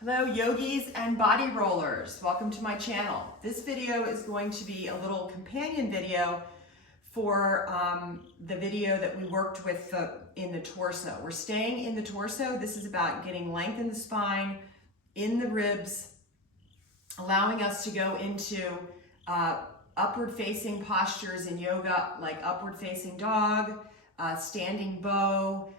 Hello yogis and body rollers, welcome to my channel. This video is going to be a little companion video for the video that we worked with in the torso. We're staying in the torso. This is about getting length in the spine, in the ribs, allowing us to go into upward facing postures in yoga, like upward facing dog, standing bow,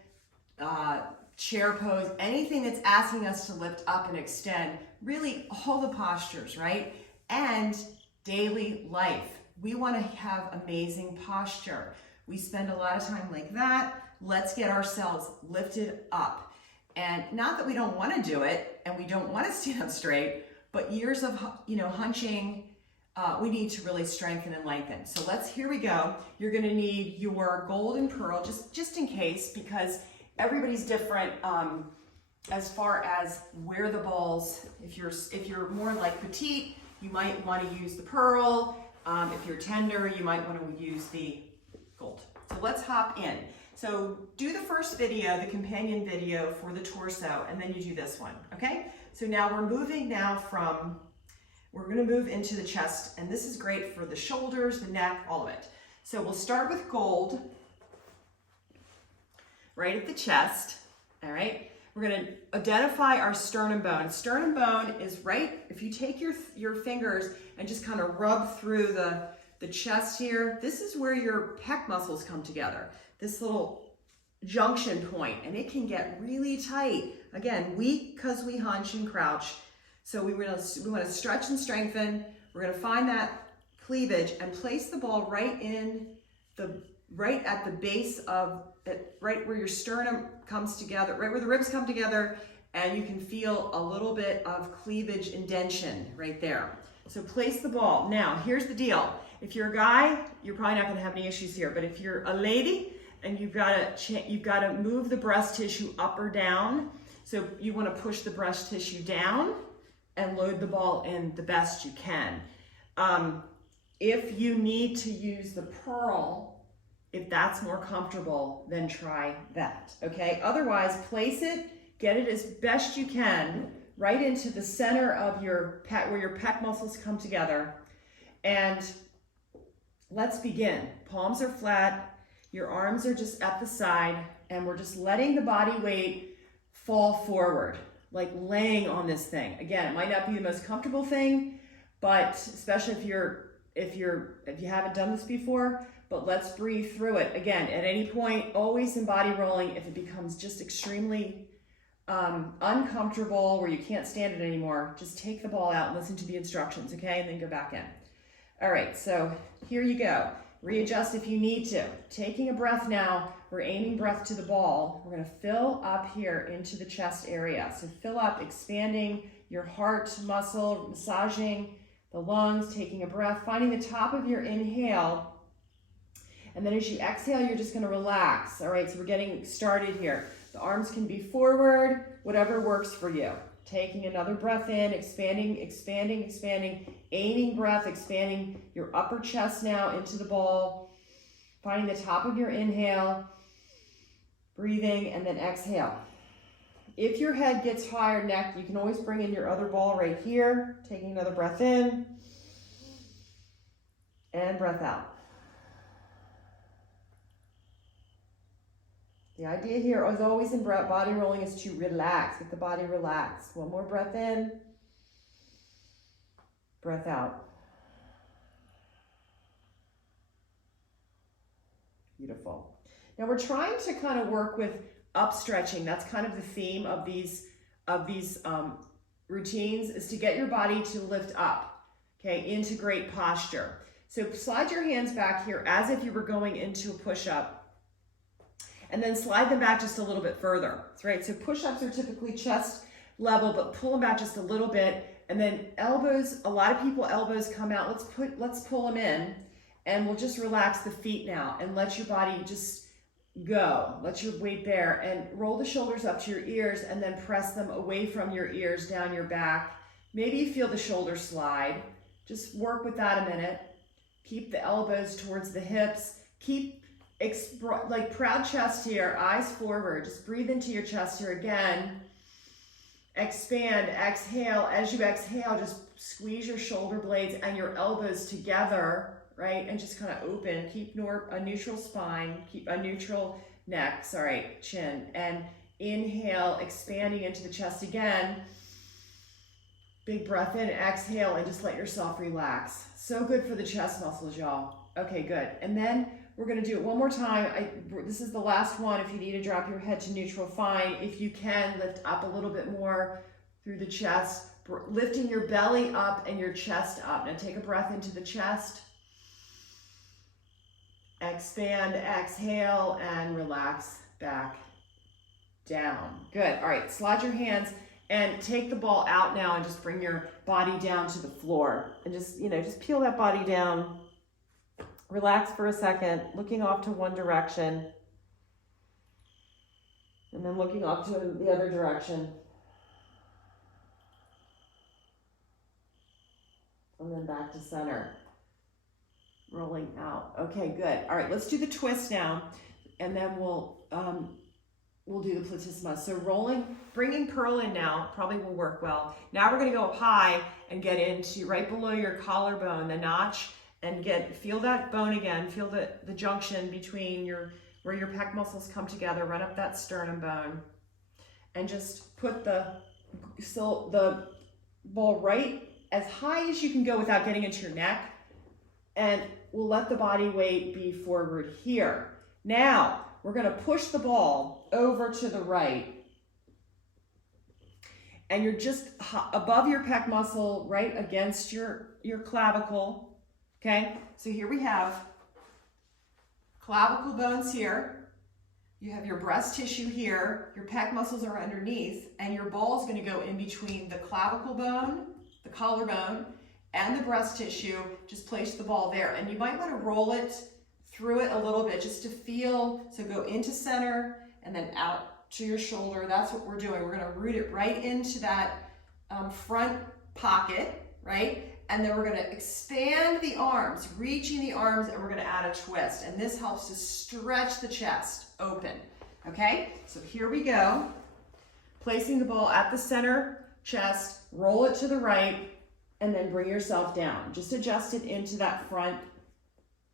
chair pose, anything that's asking us to lift up and extend, really all the postures, right? And daily life. We want to have amazing posture. We spend a lot of time like that. Let's get ourselves lifted up. And not that we don't want to do it and we don't want to stand up straight, but years of hunching, we need to really strengthen and lengthen. So here we go. You're going to need your golden pearl, just in case, because everybody's different as far as where the balls, if you're more like petite, you might want to use the pearl. If you're tender, you might want to use the gold. So let's hop in. So do the first video, the companion video for the torso, and then you do this one, okay? So now we're moving we're gonna move into the chest, and this is great for the shoulders, the neck, all of it. So we'll start with gold, right at the chest, all right? We're gonna identify our sternum bone. Sternum bone is right, if you take your fingers and just kind of rub through the chest here, this is where your pec muscles come together, this little junction point, and it can get really tight. Again, weak because we hunch and crouch. So we want to stretch and strengthen. We're going to find that cleavage and place the ball right at the base of it, right where your sternum comes together, right where the ribs come together, and you can feel a little bit of cleavage indention right there. So place the ball. Now, here's the deal. If you're a guy, you're probably not going to have any issues here, but if you're a lady and you've got to move the breast tissue up or down, so you want to push the breast tissue down and load the ball in the best you can. If you need to use the pearl, if that's more comfortable, then try that, okay? Otherwise, place it, get it as best you can, right into the center of your pec, where your pec muscles come together. And let's begin. Palms are flat, your arms are just at the side, and we're just letting the body weight fall forward, like laying on this thing. Again, it might not be the most comfortable thing, but especially if you haven't done this before, but let's breathe through it. Again, at any point, always in body rolling, if it becomes just extremely uncomfortable where you can't stand it anymore, just take the ball out and listen to the instructions, okay? And then go back in. All right, so here you go. Readjust if you need to. Taking a breath now, we're aiming breath to the ball. We're gonna fill up here into the chest area. So fill up, expanding your heart muscle, massaging the lungs, taking a breath, finding the top of your inhale. And then as you exhale, you're just gonna relax. All right, so we're getting started here. The arms can be forward, whatever works for you. Taking another breath in, expanding, expanding, expanding, aiming breath, expanding your upper chest now into the ball, finding the top of your inhale, breathing, and then exhale. If your head gets higher, neck, you can always bring in your other ball right here, taking another breath in, and breath out. The idea here, as always in body rolling, is to relax, get the body relaxed. One more breath in, breath out. Beautiful. Now we're trying to kind of work with up stretching. That's kind of the theme of these routines, is to get your body to lift up, okay, into great posture. So slide your hands back here as if you were going into a push-up, and then slide them back just a little bit further, right? So push-ups are typically chest level, but pull them back just a little bit, and then elbows, a lot of people, elbows come out. Let's pull them in, and we'll just relax the feet now, and let your body just go. Let your weight bear, and roll the shoulders up to your ears, and then press them away from your ears, down your back. Maybe you feel the shoulders slide. Just work with that a minute. Keep the elbows towards the hips. Keep like proud chest here, eyes forward. Just breathe into your chest here again. expand, exhale. As you exhale, just squeeze your shoulder blades and your elbows together, right? And just kind of open. Keep a neutral spine, keep a neutral neck, chin. And inhale, expanding into the chest again. Big breath in, exhale, and just let yourself relax. So good for the chest muscles, y'all. Okay, good. And then we're gonna do it one more time. This is the last one. If you need to drop your head to neutral, fine. If you can, lift up a little bit more through the chest, lifting your belly up and your chest up. Now take a breath into the chest. Expand, exhale, and relax back down. Good. All right, slide your hands and take the ball out now and just bring your body down to the floor. And just, just peel that body down. Relax for a second, looking off to one direction. And then looking off to the other direction. And then back to center. Rolling out. Okay, good. All right, let's do the twist now. And then we'll do the platysma. So rolling, bringing pearl in now, probably will work well. Now we're gonna go up high and get into right below your collarbone, the notch, and feel that bone again, feel the junction between where your pec muscles come together, run up that sternum bone, and just put the ball right as high as you can go without getting into your neck, and we'll let the body weight be forward here. Now, we're gonna push the ball over to the right, and you're just above your pec muscle, right against your clavicle, okay? So here we have clavicle bones here, you have your breast tissue here, your pec muscles are underneath, and your ball is gonna go in between the clavicle bone, the collarbone, and the breast tissue. Just place the ball there, and you might wanna roll it through it a little bit just to feel, so go into center and then out to your shoulder. That's what we're doing. We're gonna root it right into that front pocket, right? And then we're gonna expand the arms, reaching the arms, and we're gonna add a twist. And this helps to stretch the chest open, okay? So here we go. Placing the ball at the center chest, roll it to the right, and then bring yourself down. Just adjust it into that front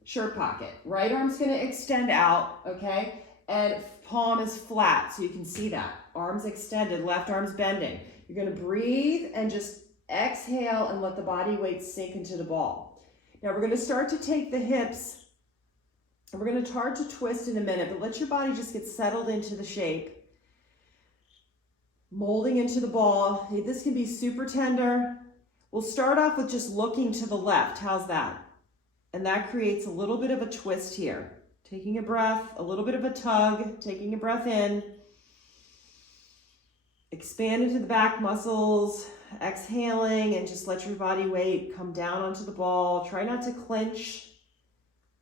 shirt pocket. Right arm's gonna extend out, okay? And palm is flat, so you can see that. Arms extended, left arm's bending. You're gonna breathe and just exhale and let the body weight sink into the ball. Now we're gonna start to take the hips, and we're gonna start to twist in a minute, but let your body just get settled into the shape. Molding into the ball. This can be super tender. We'll start off with just looking to the left. How's that? And that creates a little bit of a twist here. Taking a breath, a little bit of a tug, taking a breath in. Expand into the back muscles, exhaling, and just let your body weight come down onto the ball. Try not to clench,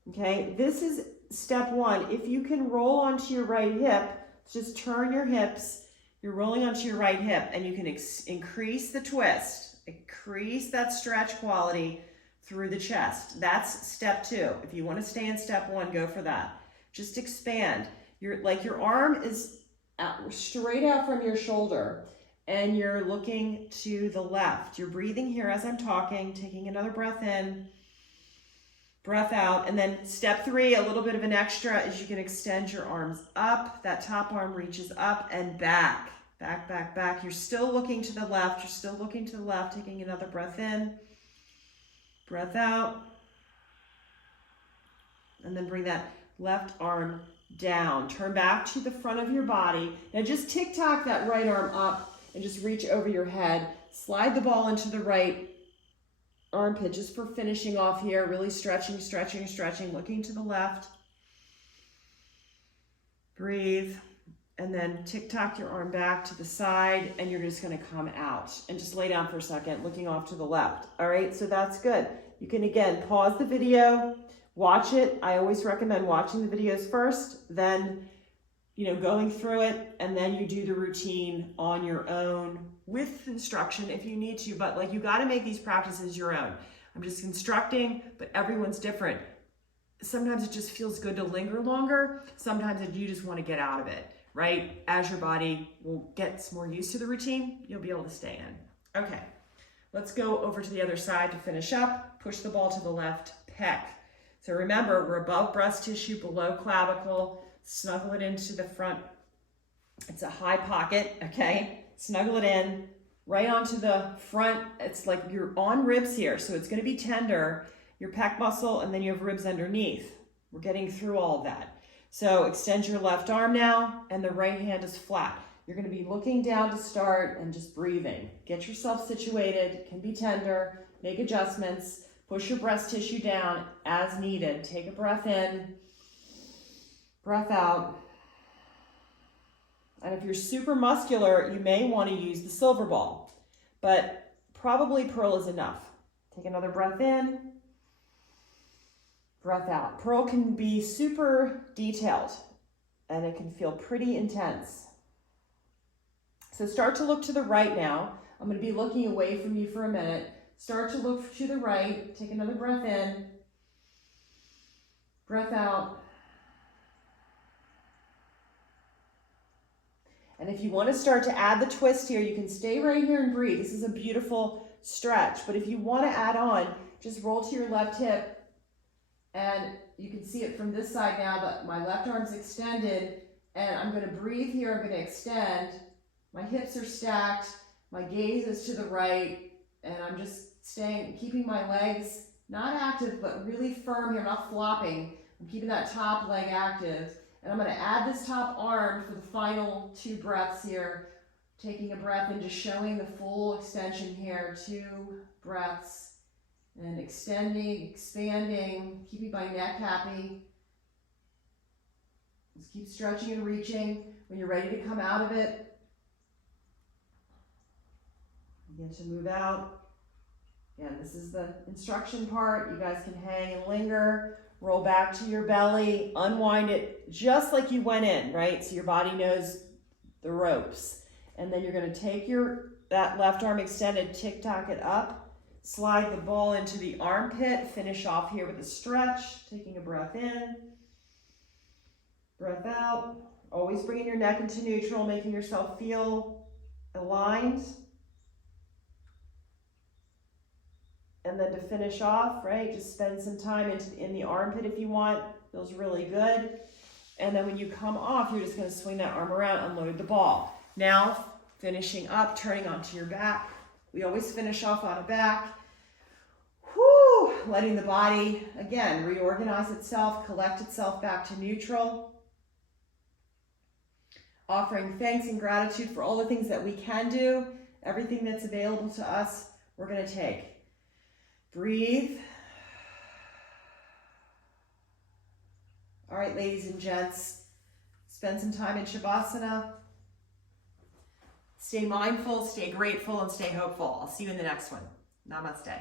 okay? This is step one. If you can roll onto your right hip, just turn your hips. You're rolling onto your right hip, and you can increase the twist, increase that stretch quality through the chest. That's step two. If you want to stay in step one, go for that. Just expand. Your arm is straight out from your shoulder, and you're looking to the left. You're breathing here as I'm talking, taking another breath in, breath out, and then step three, a little bit of an extra, is you can extend your arms up. That top arm reaches up and back, back, back, back. You're still looking to the left. You're still looking to the left, taking another breath in, breath out, and then bring that left arm down. Turn back to the front of your body. Now just tick-tock that right arm up and just reach over your head. Slide the ball into the right armpit just for finishing off here. Really stretching, stretching, stretching, looking to the left. Breathe. And then tick-tock your arm back to the side, and you're just gonna come out and just lay down for a second, looking off to the left. All right, so that's good. You can, again, pause the video, watch it. I always recommend watching the videos first, then, going through it, and then you do the routine on your own with instruction if you need to, but you gotta make these practices your own. I'm just instructing, but everyone's different. Sometimes it just feels good to linger longer. Sometimes you just wanna get out of it. right? As your body will get more used to the routine, you'll be able to stay in. Okay, let's go over to the other side to finish up. Push the ball to the left, peck. So remember, we're above breast tissue, below clavicle. Snuggle it into the front. It's a high pocket, okay? Snuggle it in right onto the front. It's like you're on ribs here, so it's gonna be tender, your pec muscle, and then you have ribs underneath. We're getting through all of that. So extend your left arm now, and the right hand is flat. You're gonna be looking down to start and just breathing. Get yourself situated, it can be tender, make adjustments, push your breast tissue down as needed. Take a breath in, breath out. And if you're super muscular, you may wanna use the silver ball, but probably Pearl is enough. Take another breath in, breath out. Pearl can be super detailed and it can feel pretty intense. So start to look to the right now. I'm going to be looking away from you for a minute. Start to look to the right. Take another breath in, breath out. And if you want to start to add the twist here, you can stay right here and breathe. This is a beautiful stretch, but if you want to add on, just roll to your left hip. And you can see it from this side now, but my left arm's extended, and I'm going to breathe here. I'm going to extend. My hips are stacked. My gaze is to the right, and I'm just staying, keeping my legs not active, but really firm here. I'm not flopping. I'm keeping that top leg active. And I'm going to add this top arm for the final 2 breaths here. Taking a breath and just showing the full extension here. 2 breaths. And extending, expanding, keeping my neck happy. Just keep stretching and reaching. When you're ready to come out of it, begin to move out. Again, this is the instruction part. You guys can hang and linger. Roll back to your belly. Unwind it just like you went in, right? So your body knows the ropes. And then you're going to take that left arm extended, tick-tock it up. Slide the ball into the armpit. Finish off here with a stretch. Taking a breath in, breath out. Always bringing your neck into neutral, making yourself feel aligned. And then to finish off, right, just spend some time in the armpit if you want. Feels really good. And then when you come off, you're just going to swing that arm around, unload the ball. Now, finishing up, turning onto your back. We always finish off on a back. Whew, letting the body, again, reorganize itself, collect itself back to neutral. Offering thanks and gratitude for all the things that we can do. Everything that's available to us, we're going to take. Breathe. All right, ladies and gents, spend some time in Shavasana. Stay mindful, stay grateful, and stay hopeful. I'll see you in the next one. Namaste.